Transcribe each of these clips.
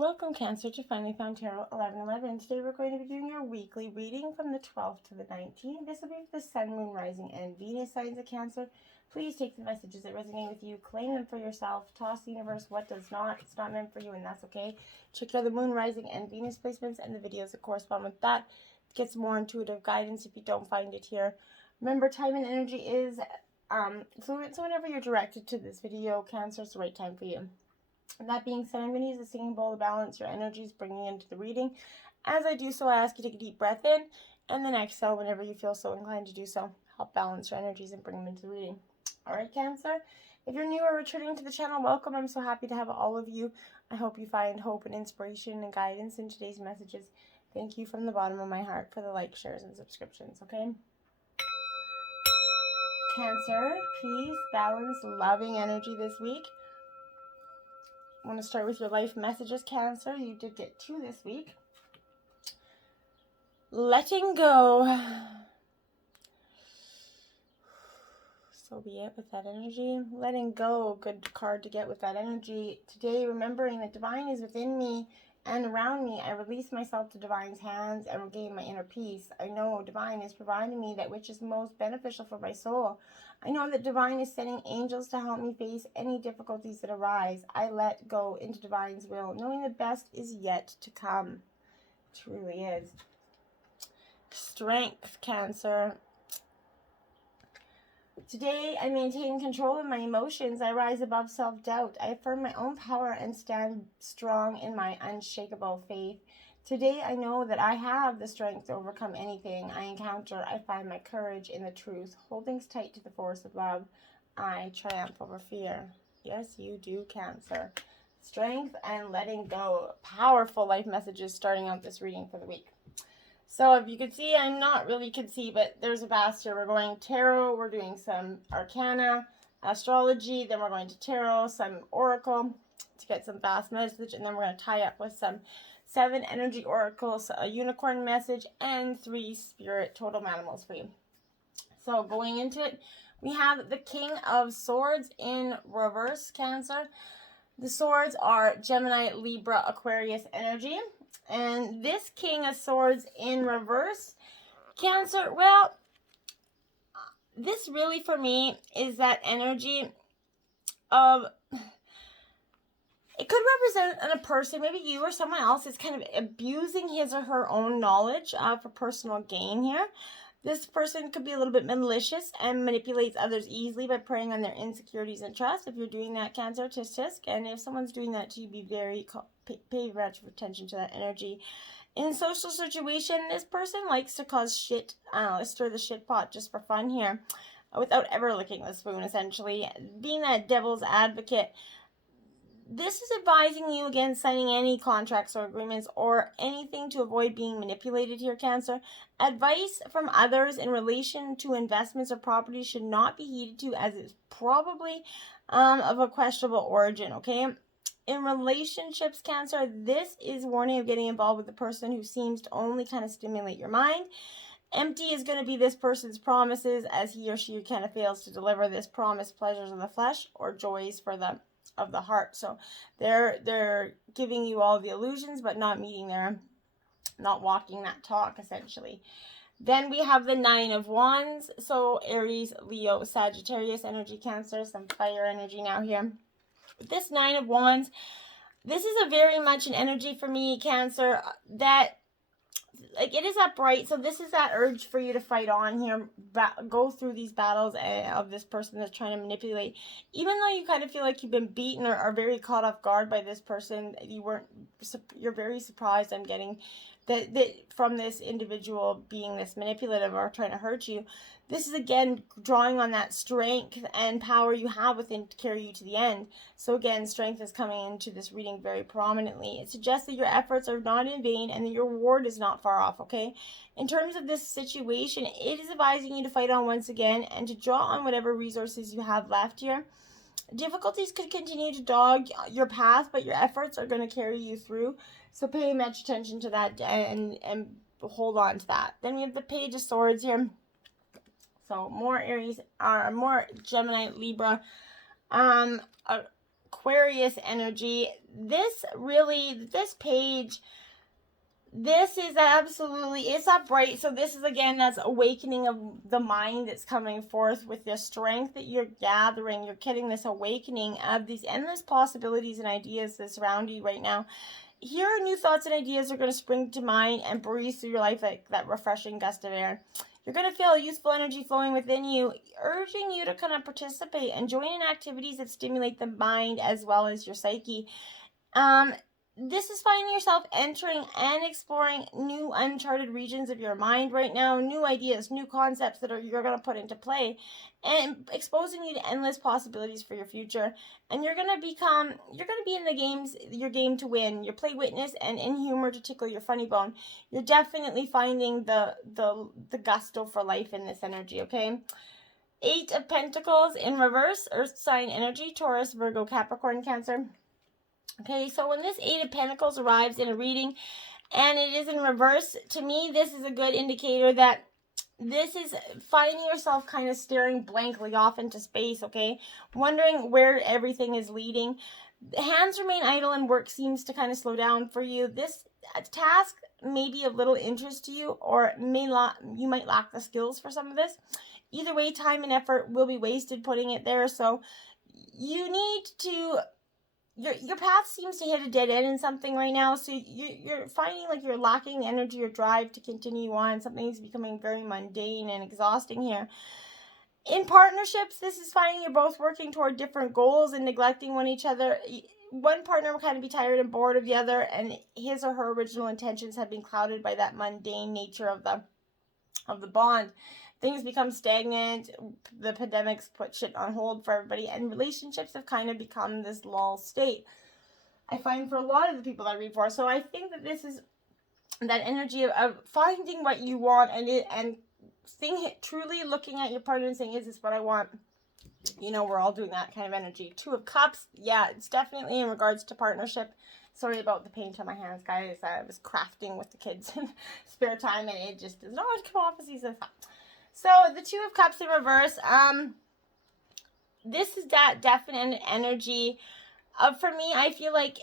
Welcome, Cancer, to Finally Found Tarot 1111. Today we're going to be doing your weekly reading from the 12th to the 19th. This will be for the Sun, Moon, Rising, and Venus signs of Cancer. Please take the messages that resonate with you, claim them for yourself, toss the universe what does not. It's not meant for you, and that's okay. Check out the Moon, Rising, and Venus placements and the videos that correspond with that. Get some more intuitive guidance if you don't find it here. Remember, time and energy is fluid, so whenever you're directed to this video, Cancer, it's the right time for you. And that being said, I'm going to use a singing bowl to balance your energies, bringing into the reading. As I do so, I ask you to take a deep breath in and then exhale whenever you feel so inclined to do so. Help balance your energies and bring them into the reading. All right, Cancer. If you're new or returning to the channel, welcome. I'm so happy to have all of you. I hope you find hope and inspiration and guidance in today's messages. Thank you from the bottom of my heart for the likes, shares, and subscriptions, okay? Cancer, peace, balance, loving energy this week. I want to start with your life messages, Cancer. You did get 2 this week. Letting go. So be it with that energy. Letting go, good card to get with that energy. Today, remembering that divine is within me and around me. I release myself to divine's hands and regain my inner peace. I know divine is providing me that which is most beneficial for my soul. I know that divine is sending angels to help me face any difficulties that arise. I let go into divine's will, knowing the best is yet to come. It truly is. Strength, Cancer. Today, I maintain control of my emotions. I rise above self-doubt. I affirm my own power and stand strong in my unshakable faith. Today, I know that I have the strength to overcome anything I encounter. I find my courage in the truth. Holding tight to the force of love, I triumph over fear. Yes, you do, Cancer. Strength and letting go. Powerful life messages starting out this reading for the week. So if you can see, I'm not really can see, but there's a vast here. We're going tarot, we're doing some arcana, astrology, then we're going to tarot, some oracle to get some vast message, and then we're going to tie up with some 7 energy oracles, a unicorn message, and 3 spirit totem animals for you. So going into it, we have the King of Swords in reverse, Cancer. The swords are Gemini, Libra, Aquarius energy. And this King of Swords in reverse, Cancer, well, this really for me is that energy of, it could represent a person, maybe you or someone else is kind of abusing his or her own knowledge for personal gain here. This person could be a little bit malicious and manipulates others easily by preying on their insecurities and trust. If you're doing that, Cancer, tisk tisk. And if someone's doing that to you, be very, pay much attention to that energy. In social situation, this person likes to cause shit, stir the shit pot just for fun here, without ever licking the spoon, essentially. Being that devil's advocate, this is advising you against signing any contracts or agreements or anything to avoid being manipulated here, Cancer. Advice from others in relation to investments or property should not be heeded to, as it's probably of a questionable origin, okay? In relationships, Cancer, this is warning of getting involved with a person who seems to only kind of stimulate your mind. Empty is going to be this person's promises as he or she kind of fails to deliver this promised pleasures of the flesh or joys of the heart. So they're giving you all the illusions, but not walking that talk, essentially. Then we have the 9 of Wands. So Aries, Leo, Sagittarius energy, Cancer, some fire energy now here. This 9 of Wands, this is a very much an energy for me, Cancer, that like it is upright. So this is that urge for you to fight on here, go through these battles of this person that's trying to manipulate. Even though you kind of feel like you've been beaten or are very caught off guard by this person, you're very surprised. I'm getting that from this individual being this manipulative or trying to hurt you. This is again drawing on that strength and power you have within to carry you to the end. So again, strength is coming into this reading very prominently. It suggests that your efforts are not in vain and that your reward is not far off, okay? In terms of this situation, it is advising you to fight on once again and to draw on whatever resources you have left here. Difficulties could continue to dog your path, but your efforts are going to carry you through. So pay much attention to that and hold on to that. Then we have the Page of Swords here. So more Aries, more Gemini, Libra, Aquarius energy. This page, this is absolutely, it's upright. So this is, again, that's awakening of the mind that's coming forth with the strength that you're gathering. You're getting this awakening of these endless possibilities and ideas that surround you right now. Here, new thoughts and ideas are going to spring to mind and breeze through your life like that refreshing gust of air. You're going to feel a youthful energy flowing within you, urging you to kind of participate and join in activities that stimulate the mind as well as your psyche. This is finding yourself entering and exploring new uncharted regions of your mind right now, new ideas, new concepts that you're going to put into play, and exposing you to endless possibilities for your future. And you're going to be in your game to win. Your play witness and in humor to tickle your funny bone. You're definitely finding the gusto for life in this energy, okay? 8 of Pentacles in reverse, Earth sign energy, Taurus, Virgo, Capricorn, Cancer. Okay, so when this 8 of Pentacles arrives in a reading and it is in reverse, to me, this is a good indicator that this is finding yourself kind of staring blankly off into space, okay? Wondering where everything is leading. Hands remain idle and work seems to kind of slow down for you. This task may be of little interest to you, or you might lack the skills for some of this. Either way, time and effort will be wasted putting it there, so you need to... Your path seems to hit a dead end in something right now, so you're finding like you're lacking the energy or drive to continue on. Something's becoming very mundane and exhausting here. In partnerships, this is finding you're both working toward different goals and neglecting each other. One partner will kind of be tired and bored of the other, and his or her original intentions have been clouded by that mundane nature of the bond. Things become stagnant, the pandemics put shit on hold for everybody, and relationships have kind of become this lull state, I find, for a lot of the people that I read for. So I think that this is that energy of finding what you want and truly looking at your partner and saying, is this what I want? You know, we're all doing that kind of energy. 2 of Cups, yeah, it's definitely in regards to partnership. Sorry about the paint on my hands, guys. I was crafting with the kids in spare time, and it just does not come off as easy as that. So, the 2 of Cups in reverse, this is that definite energy. For me, I feel like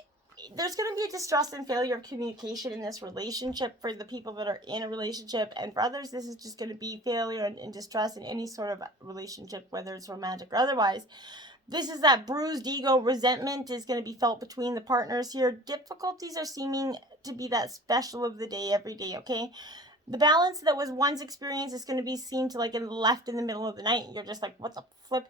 there's going to be a distrust and failure of communication in this relationship for the people that are in a relationship. And for others, this is just going to be failure and distrust in any sort of relationship, whether it's romantic or otherwise. This is that bruised ego. Resentment is going to be felt between the partners here. Difficulties are seeming to be that special of the day every day, okay? The balance that was once experienced is going to be seen to like left in the middle of the night. You're just like, what the flip?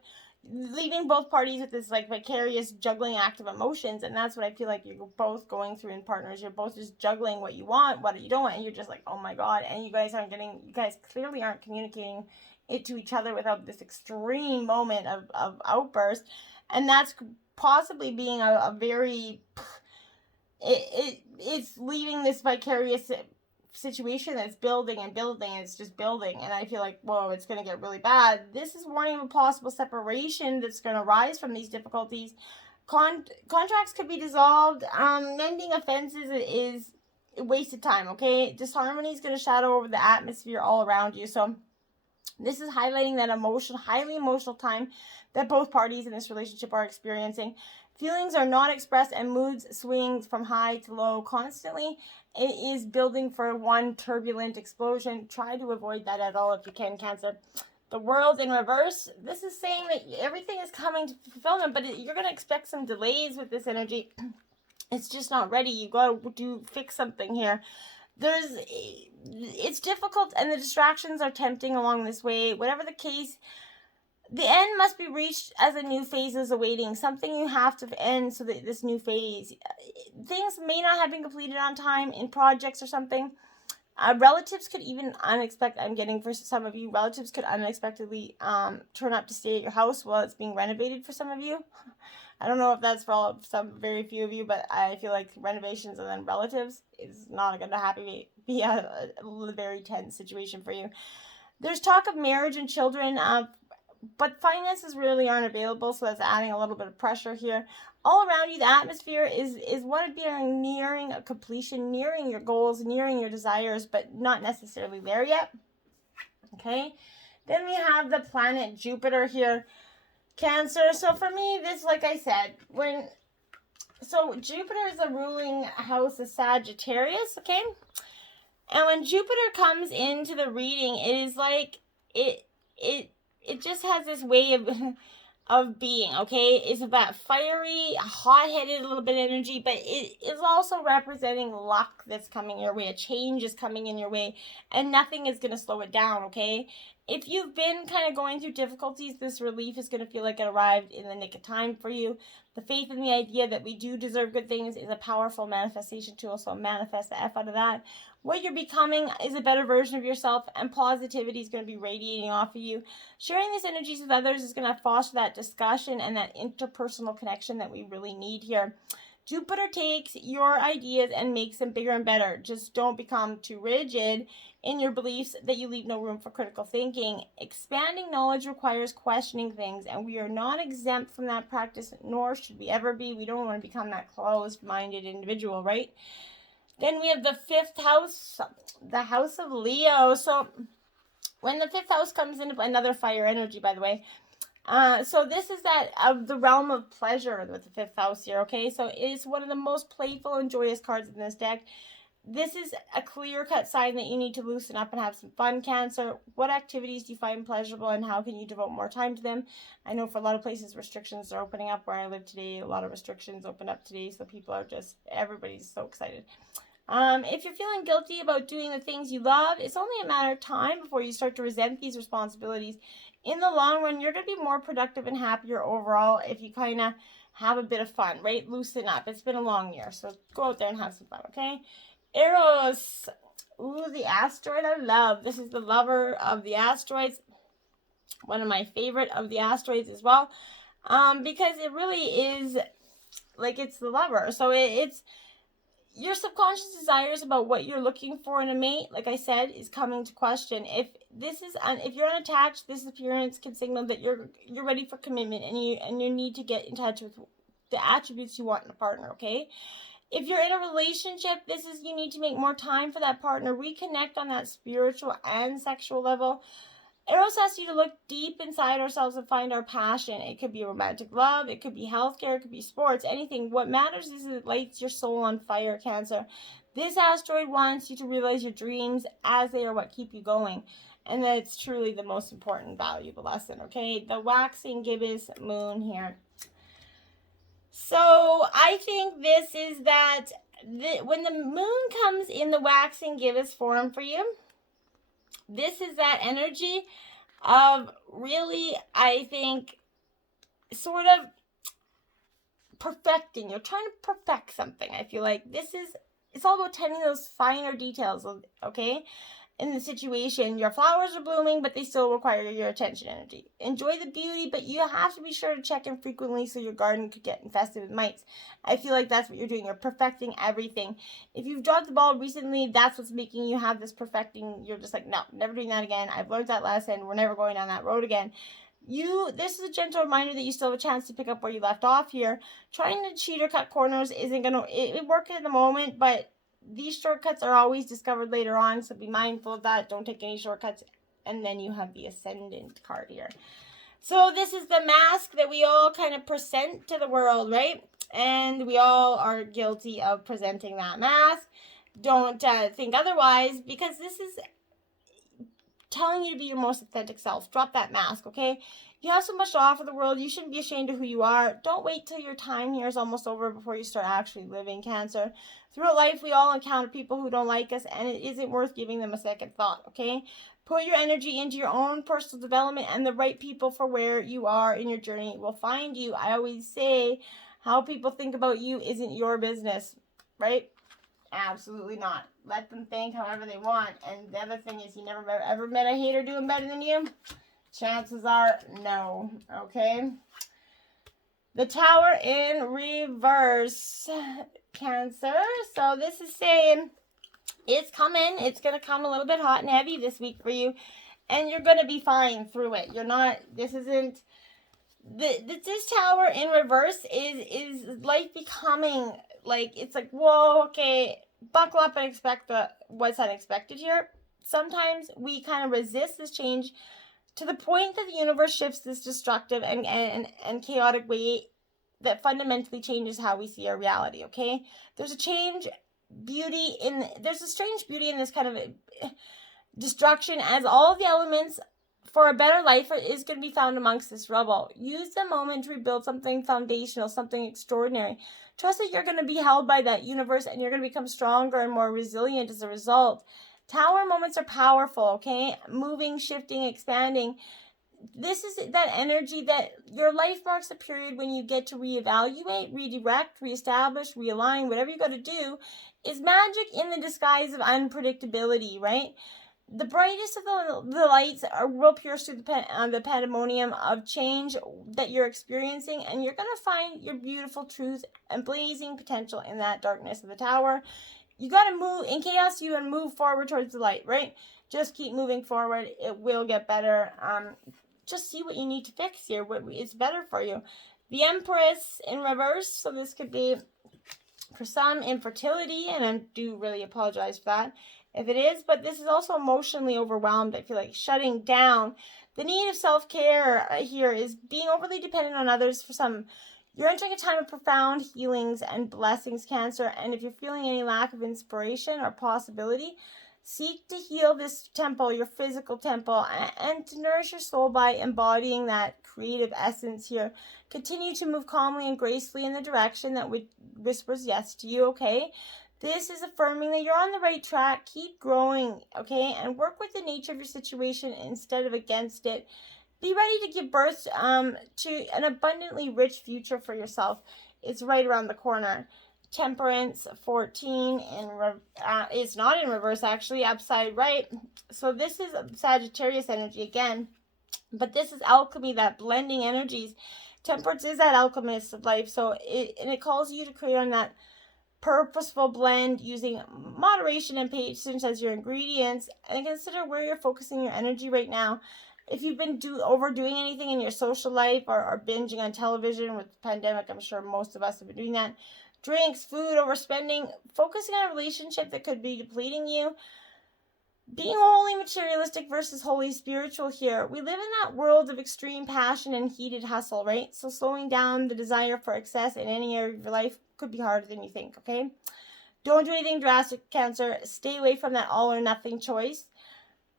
Leaving both parties with this like vicarious juggling act of emotions. And that's what I feel like you're both going through in partners. You're both just juggling what you want, what you don't want. And you're just like, oh my God. And you guys clearly aren't communicating it to each other without this extreme moment of outburst. And that's possibly being a very, it's leaving this vicarious situation that's building and building, and it's just building, and I feel like, whoa, it's going to get really bad. This is warning of a possible separation that's going to rise from these difficulties. Contracts could be dissolved. Mending offenses is wasted time, okay? Disharmony is going to shadow over the atmosphere all around you, so this is highlighting that highly emotional time that both parties in this relationship are experiencing. Feelings are not expressed and moods swing from high to low constantly. It is building for one turbulent explosion. Try to avoid that at all if you can, Cancer. The World in reverse. This is saying that everything is coming to fulfillment, but you're going to expect some delays with this energy. It's just not ready. You got to fix something here. It's difficult, and the distractions are tempting along this way. Whatever the case, the end must be reached as a new phase is awaiting. Something you have to end so that this new phase. Things may not have been completed on time in projects or something. Relatives could even I'm getting for some of you, relatives could unexpectedly turn up to stay at your house while it's being renovated for some of you. I don't know if that's for very few of you, but I feel like renovations and then relatives is not going to be a very tense situation for you. There's talk of marriage and children, but finances really aren't available, so that's adding a little bit of pressure here. All around you, the atmosphere is one of being nearing a completion, nearing your goals, nearing your desires, but not necessarily there yet. Okay? Then we have the planet Jupiter here. Cancer. So for me, this, like I said, so Jupiter is the ruling house of Sagittarius, okay? And when Jupiter comes into the reading, it is like it just has this way of being, okay? It's about fiery, hot-headed, a little bit of energy, but it is also representing luck that's coming your way. A change is coming in your way, and nothing is going to slow it down, okay? If you've been kind of going through difficulties, this relief is going to feel like it arrived in the nick of time for you. The faith in the idea that we do deserve good things is a powerful manifestation tool, so manifest the F out of that. What you're becoming is a better version of yourself, and positivity is going to be radiating off of you. Sharing these energies with others is going to foster that discussion and that interpersonal connection that we really need here. Jupiter takes your ideas and makes them bigger and better. Just don't become too rigid in your beliefs that you leave no room for critical thinking. Expanding knowledge requires questioning things, and we are not exempt from that practice, nor should we ever be. We don't want to become that closed-minded individual, right? Then we have the 5th house, the house of Leo. So when the 5th house comes into another fire energy, by the way, so this is that of the realm of pleasure with the 5th house here, okay? So it is one of the most playful and joyous cards in this deck. This is a clear-cut sign that you need to loosen up and have some fun, Cancer. What activities do you find pleasurable, and how can you devote more time to them? I know for a lot of places, restrictions are opening up. Where I live today, a lot of restrictions opened up today, so people are just, everybody's so excited. If you're feeling guilty about doing the things you love, it's only a matter of time before you start to resent these responsibilities. In the long run, you're going to be more productive and happier overall if you kind of have a bit of fun, right? Loosen up. It's been a long year, so go out there and have some fun, okay? Eros. Ooh, the asteroid I love. This is the lover of the asteroids. One of my favorite of the asteroids as well. Because it really is, like, it's the lover. So it's your subconscious desires about what you're looking for in a mate, like I said, is coming to question. If you're unattached, this appearance can signal that you're ready for commitment, and you need to get in touch with the attributes you want in a partner, okay? If you're in a relationship, you need to make more time for that partner, reconnect on that spiritual and sexual level. Eros asks you to look deep inside ourselves and find our passion. It could be romantic love, it could be healthcare, it could be sports, anything. What matters is it lights your soul on fire, Cancer. This asteroid wants you to realize your dreams, as they are what keep you going. And that's truly the most important, valuable lesson, okay? The waxing gibbous moon here. So I think this is that when the moon comes in the waxing gibbous form for you, this is that energy of really, I think, sort of perfecting. You're trying to perfect something. I feel like it's all about tending those finer details, okay? In the situation, your flowers are blooming, but they still require your attention energy. Enjoy the beauty, but you have to be sure to check in frequently so your garden could get infested with mites. I feel like that's what you're doing. You're perfecting everything. If you've dropped the ball recently, that's what's making you have this perfecting. You're just like, no, never doing that again. I've learned that lesson. We're never going down that road again. This is a gentle reminder that you still have a chance to pick up where you left off here. Trying to cheat or cut corners isn't going to, it work in the moment, but these shortcuts are always discovered later on, so be mindful of that. Don't take any shortcuts. And then you have the Ascendant card here. So this is the mask that we all kind of present to the world, right? And we all are guilty of presenting that mask. Don't think otherwise, because this is telling you to be your most authentic self. Drop that mask, okay? You have so much to offer the world. You shouldn't be ashamed of who you are. Don't wait till your time here is almost over before you start actually living, Cancer. Throughout life, we all encounter people who don't like us, and it isn't worth giving them a second thought, okay? Put your energy into your own personal development, and the right people for where you are in your journey will find you. I always say, how people think about you isn't your business, right? Absolutely not. Let them think however they want. And the other thing is, you never ever met a hater doing better than you? Chances are no. Okay? The Tower in reverse, Cancer. So this is saying it's coming. It's going to come a little bit hot and heavy this week for you. And you're going to be fine through it. You're not, this isn't, this Tower in reverse is life becoming, like, it's like, whoa, okay, buckle up and expect what's unexpected here. Sometimes we kind of resist this change to the point that the universe shifts this destructive and chaotic way that fundamentally changes how we see our reality, okay? There's a strange beauty in this kind of destruction, as all of the elements for a better life is going to be found amongst this rubble. Use the moment to rebuild something foundational, something extraordinary. Trust that you're going to be held by that universe, and you're going to become stronger and more resilient as a result. Tower moments are powerful, okay? Moving, shifting, expanding. This is that energy that your life marks a period when you get to reevaluate, redirect, reestablish, realign, whatever you got to do is magic in the disguise of unpredictability, right? The brightest of the lights will pierce through the pandemonium of change that you're experiencing, and you're going to find your beautiful truth and blazing potential in that darkness of the tower. You got to move in chaos. You and move forward towards the light, right? Just keep moving forward. It will get better. Just see what you need to fix here. What is better for you. The Empress in reverse. So this could be for some infertility, and I do really apologize for that if it is. But this is also emotionally overwhelmed. I feel like shutting down. The need of self-care here is being overly dependent on others for some. You're entering a time of profound healings and blessings, Cancer. And if you're feeling any lack of inspiration or possibility, seek to heal this temple, your physical temple, and to nourish your soul by embodying that creative essence here. Continue to move calmly and gracefully in the direction that whispers yes to you, okay? This is affirming that you're on the right track. Keep growing, okay? And work with the nature of your situation instead of against it. Be ready to give birth to an abundantly rich future for yourself. It's right around the corner. Temperance 14 it's not in reverse, actually, upside right. So this is Sagittarius energy again, but this is alchemy, that blending energies. Temperance is that alchemist of life, so it calls you to create on that purposeful blend using moderation and patience as your ingredients, and consider where you're focusing your energy right now. If you've been overdoing anything in your social life or binging on television with the pandemic, I'm sure most of us have been doing that. Drinks, food, overspending, focusing on a relationship that could be depleting you. Being wholly materialistic versus wholly spiritual here. We live in that world of extreme passion and heated hustle, right? So slowing down the desire for excess in any area of your life could be harder than you think, okay? Don't do anything drastic, Cancer. Stay away from that all or nothing choice.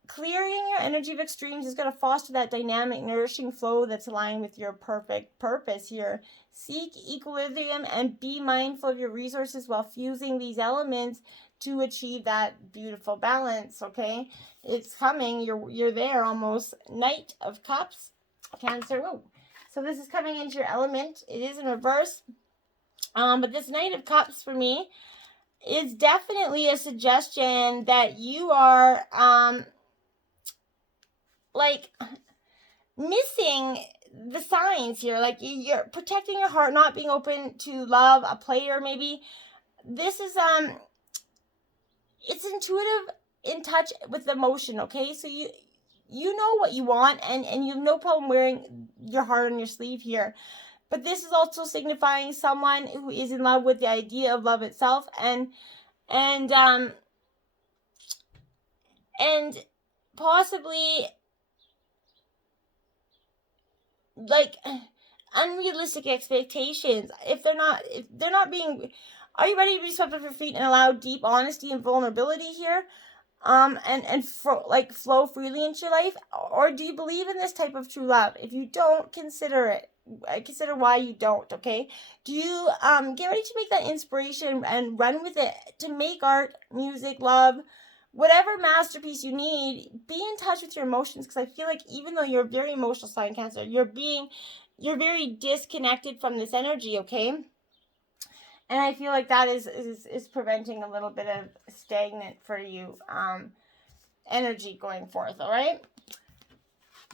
Clearing your energy of extremes is going to foster that dynamic, nourishing flow that's aligned with your perfect purpose here. Seek equilibrium and be mindful of your resources while fusing these elements to achieve that beautiful balance, okay? It's coming. You're there almost. Knight of Cups, Cancer. Whoa. So this is coming into your element. It is in reverse. But this Knight of Cups for me is definitely a suggestion that you are like missing the signs here. Like you're protecting your heart, not being open to love, a player maybe. This is it's intuitive, in touch with emotion, okay? So you know what you want, and you have no problem wearing your heart on your sleeve here. But this is also signifying someone who is in love with the idea of love itself, and possibly like unrealistic expectations. If they're not being, are you ready to be swept off your feet and allow deep honesty and vulnerability here? Flow freely into your life? Or do you believe in this type of true love? If you don't, consider it. Consider why you don't, okay? Do you get ready to make that inspiration and run with it to make art, music, love, whatever masterpiece you need. Be in touch with your emotions, because I feel like even though you're a very emotional sign, Cancer, you're very disconnected from this energy, okay? And I feel like that is preventing a little bit of stagnant for you energy going forth, all right?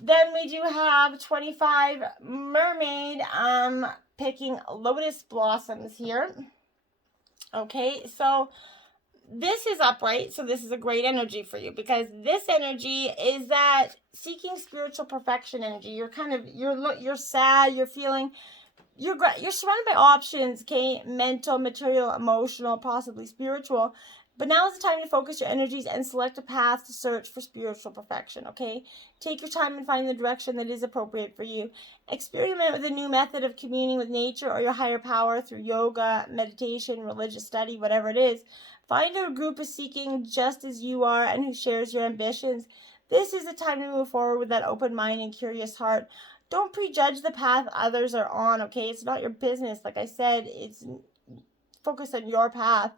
Then we do have 25 Mermaid picking Lotus Blossoms here. Okay, so this is upright, so this is a great energy for you, because this energy is that seeking spiritual perfection energy. You're you're sad, you're feeling, you're surrounded by options, okay? Mental, material, emotional, possibly spiritual. But now is the time to focus your energies and select a path to search for spiritual perfection, okay? Take your time and find the direction that is appropriate for you. Experiment with a new method of communing with nature or your higher power through yoga, meditation, religious study, whatever it is. Find a group of seeking just as you are and who shares your ambitions. This is the time to move forward with that open mind and curious heart. Don't prejudge the path others are on, okay? It's not your business. Like I said, it's focus on your path.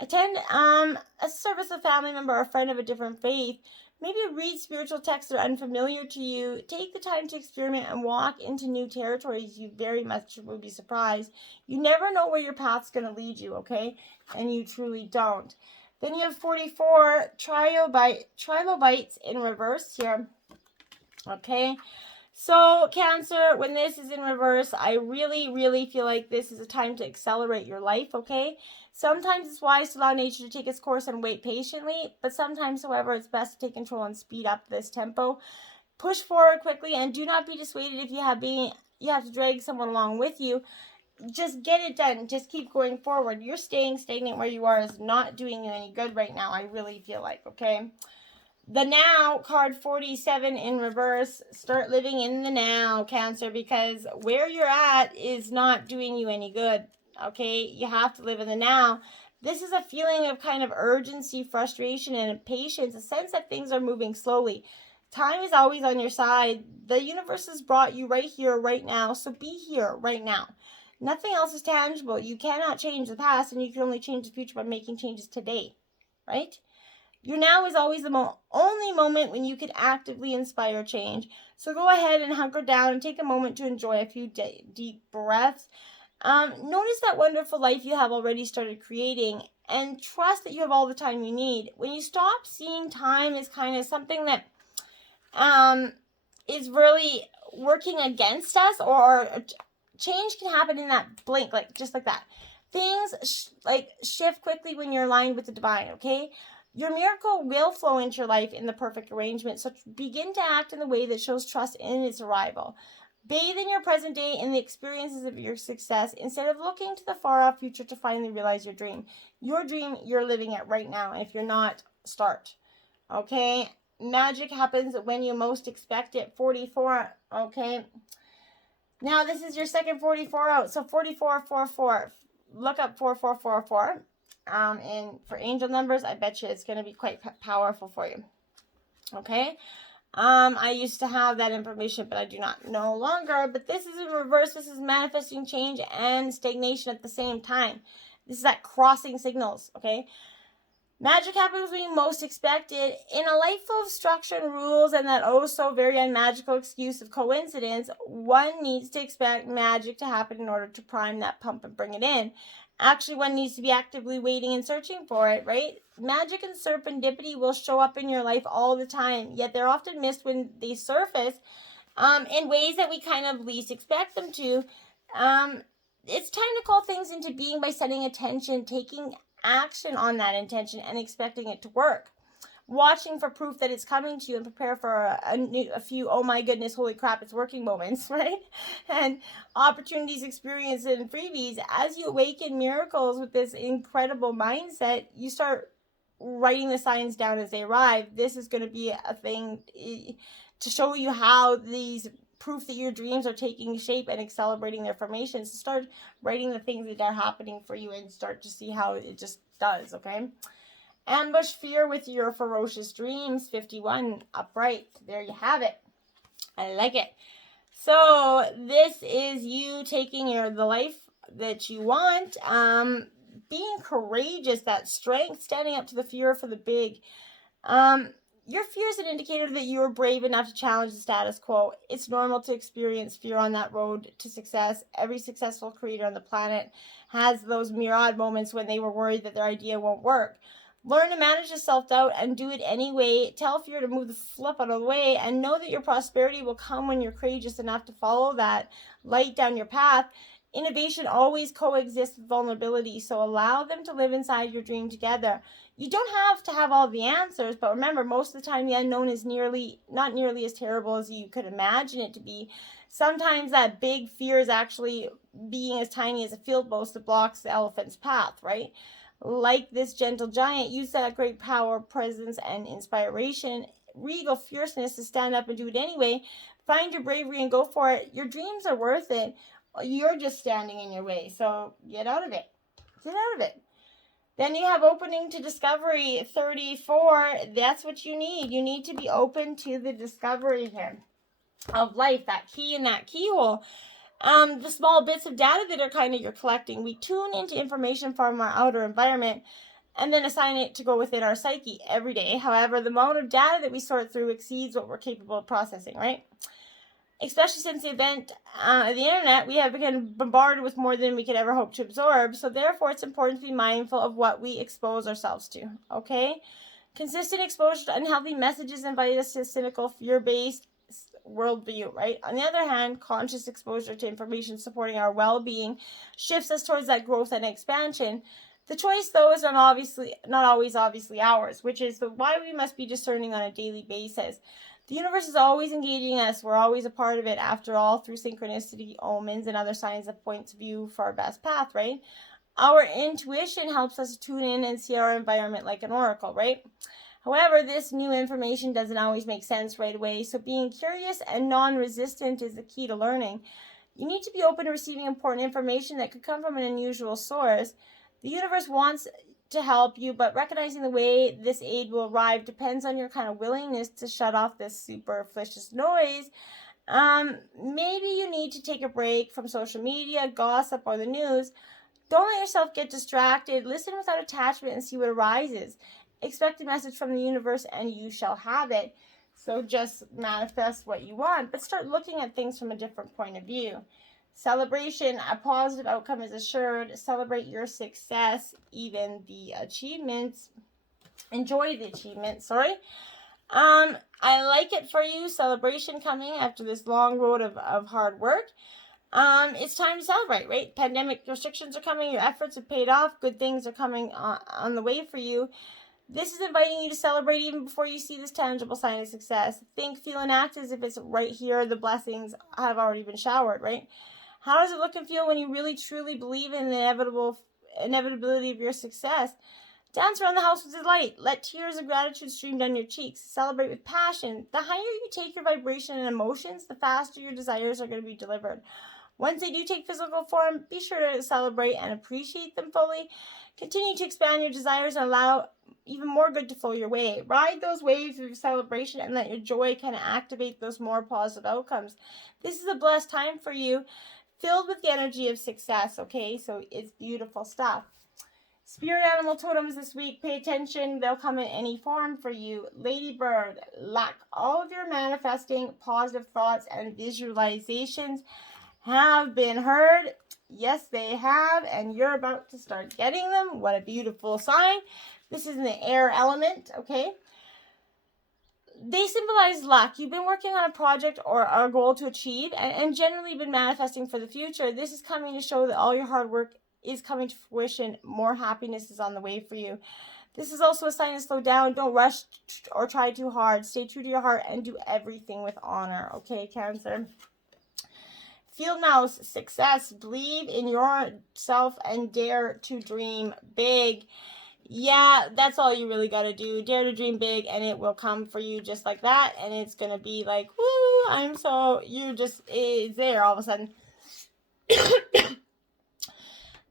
Attend a service of a family member or a friend of a different faith. Maybe read spiritual texts that are unfamiliar to you. Take the time to experiment and walk into new territories. You very much will be surprised. You never know where your path's going to lead you, okay? And you truly don't. Then you have 44 trilobites in reverse here. Okay. So, Cancer, when this is in reverse, I really feel like this is a time to accelerate your life, okay? Sometimes it's wise to allow nature to take its course and wait patiently, but sometimes, however, it's best to take control and speed up this tempo. Push forward quickly and do not be dissuaded if you have to drag someone along with you. Just get it done. Just keep going forward. You're staying stagnant where you are is not doing you any good right now, I really feel like, okay? The now card 47 in reverse. Start living in the now, Cancer, because where you're at is not doing you any good. Okay, you have to live in the now. This is a feeling of kind of urgency, frustration, and impatience, a sense that things are moving slowly. Time is always on your side. The universe has brought you right here, right now, so be here right now. Nothing else is tangible. You cannot change the past, and you can only change the future by making changes today, right? Your now is always the only moment when you can actively inspire change. So go ahead and hunker down and take a moment to enjoy a few deep breaths. Notice that wonderful life you have already started creating and trust that you have all the time you need. When you stop seeing time as kind of something that is really working against us, or change can happen in that blink, like just like that. Things shift quickly when you're aligned with the divine, okay? Your miracle will flow into your life in the perfect arrangement, so begin to act in the way that shows trust in its arrival. Bathe in your present day in the experiences of your success instead of looking to the far-off future to finally realize your dream. Your dream, you're living it right now. If you're not, start. Okay? Magic happens when you most expect it. 44, okay? Now, this is your second 44 out. So 4444. Look up 4444. And for angel numbers, I bet you it's going to be quite powerful for you. Okay? I used to have that information, but I do not no longer. But this is in reverse. This is manifesting change and stagnation at the same time. This is that crossing signals, okay? Magic happens when you most expect it. In a life full of structure and rules and that oh so very unmagical excuse of coincidence, one needs to expect magic to happen in order to prime that pump and bring it in. Actually, one needs to be actively waiting and searching for it, right? Magic and serendipity will show up in your life all the time, yet they're often missed when they surface in ways that we kind of least expect them to. It's time to call things into being by setting attention, taking action on that intention, and expecting it to work. Watching for proof that it's coming to you and prepare for a few, oh my goodness, holy crap, it's working moments, right? And opportunities, experiences, and freebies. As you awaken miracles with this incredible mindset, you start writing the signs down as they arrive. This is going to be a thing to show you how these proof that your dreams are taking shape and accelerating their formation. So start writing the things that are happening for you and start to see how it just does, okay? Ambush fear with your ferocious dreams. 51 upright. There you have it. I like it. So this is you taking the life that you want. Being courageous, that strength, standing up to the fear for the big. Your fear is an indicator that you're brave enough to challenge the status quo. It's normal to experience fear on that road to success. Every successful creator on the planet has those myriad moments when they were worried that their idea won't work. Learn to manage the self-doubt and do it anyway. Tell fear to move the flip out of the way and know that your prosperity will come when you're courageous enough to follow that light down your path. Innovation always coexists with vulnerability, so allow them to live inside your dream together. You don't have to have all the answers, but remember, most of the time the unknown is not nearly as terrible as you could imagine it to be. Sometimes that big fear is actually being as tiny as a field mouse that blocks the elephant's path, right? Like this gentle giant, use that great power, presence, and inspiration, regal fierceness to stand up and do it anyway. Find your bravery and go for it. Your dreams are worth it. You're just standing in your way. So get out of it. Get out of it. Then you have opening to discovery 34. That's what you need. You need to be open to the discovery here of life, that key in that keyhole. The small bits of data that are kind of you're collecting. We tune into information from our outer environment and then assign it to go within our psyche every day. However, the amount of data that we sort through exceeds what we're capable of processing, right? Especially since the advent of the internet, we have been bombarded with more than we could ever hope to absorb. So therefore, it's important to be mindful of what we expose ourselves to, okay? Consistent exposure to unhealthy messages invite us to a cynical, fear-based worldview, right? On the other hand, conscious exposure to information supporting our well-being shifts us towards that growth and expansion. The choice, though, is not always obviously ours, which is why we must be discerning on a daily basis. The universe is always engaging us. We're always a part of it, after all, through synchronicity, omens, and other signs that point to view for our best path, right? Our intuition helps us tune in and see our environment like an oracle, right? However, this new information doesn't always make sense right away, so being curious and non-resistant is the key to learning. You need to be open to receiving important information that could come from an unusual source. The universe wants to help you, but recognizing the way this aid will arrive depends on your kind of willingness to shut off this superfluous noise. Maybe you need to take a break from social media, gossip, or the news. Don't let yourself get distracted. Listen without attachment and see what arises. Expect a message from the universe and you shall have it. So just manifest what you want, but start looking at things from a different point of view. Celebration, a positive outcome is assured. Celebrate your success, even the achievements. Enjoy the achievements, sorry. I like it for you. Celebration coming after this long road of hard work. It's time to celebrate, right? Pandemic restrictions are coming. Your efforts have paid off. Good things are coming on the way for you. This is inviting you to celebrate even before you see this tangible sign of success. Think, feel, and act as if it's right here. The blessings have already been showered, right? How does it look and feel when you really, truly believe in the inevitability of your success? Dance around the house with delight. Let tears of gratitude stream down your cheeks. Celebrate with passion. The higher you take your vibration and emotions, the faster your desires are going to be delivered. Once they do take physical form, be sure to celebrate and appreciate them fully. Continue to expand your desires and allow even more good to flow your way. Ride those waves of celebration and let your joy kind of activate those more positive outcomes. This is a blessed time for you, filled with the energy of success, okay? So it's beautiful stuff. Spirit animal totems this week, pay attention. They'll come in any form for you. Ladybird, luck. All of your manifesting positive thoughts and visualizations have been heard. Yes, they have, and you're about to start getting them. What a beautiful sign. This is in the air element, okay? They symbolize luck. You've been working on a project or a goal to achieve and generally been manifesting for the future. This is coming to show that all your hard work is coming to fruition. More happiness is on the way for you. This is also a sign to slow down. Don't rush or try too hard. Stay true to your heart and do everything with honor, okay, Cancer? Field mouse, success. Believe in yourself and dare to dream big. Yeah, that's all you really got to do. Dare to dream big and it will come for you just like that. And it's going to be like, woo, it's there all of a sudden.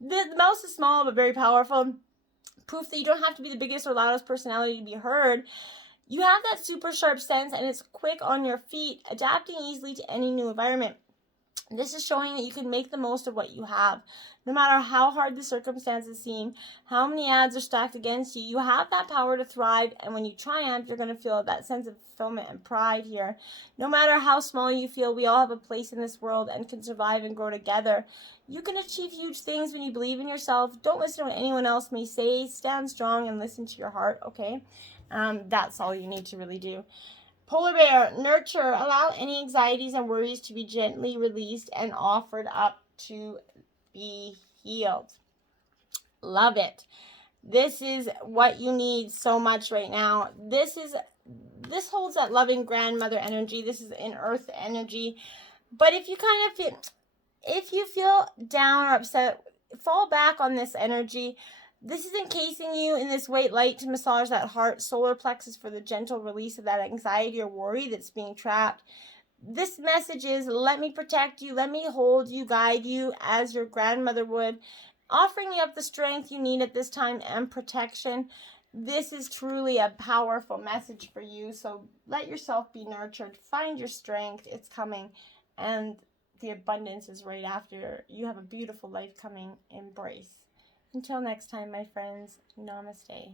The mouse is small but very powerful. Proof that you don't have to be the biggest or loudest personality to be heard. You have that super sharp sense and it's quick on your feet, adapting easily to any new environment. This is showing that you can make the most of what you have. No matter how hard the circumstances seem, how many odds are stacked against you, you have that power to thrive. And when you triumph, you're going to feel that sense of fulfillment and pride here. No matter how small you feel, we all have a place in this world and can survive and grow together. You can achieve huge things when you believe in yourself. Don't listen to what anyone else may say. Stand strong and listen to your heart, okay? That's all you need to really do. Polar bear, nurture. Allow any anxieties and worries to be gently released and offered up to be healed. Love it. This is what you need so much right now. This holds that loving grandmother energy. This is an earth energy. But if you feel down or upset, fall back on this energy. This is encasing you in this white light to massage that heart solar plexus for the gentle release of that anxiety or worry that's being trapped. This message is, let me protect you, let me hold you, guide you as your grandmother would, offering you up the strength you need at this time and protection. This is truly a powerful message for you. So let yourself be nurtured. Find your strength. It's coming. And the abundance is right after. You have a beautiful life coming. Embrace. Until next time, my friends, namaste.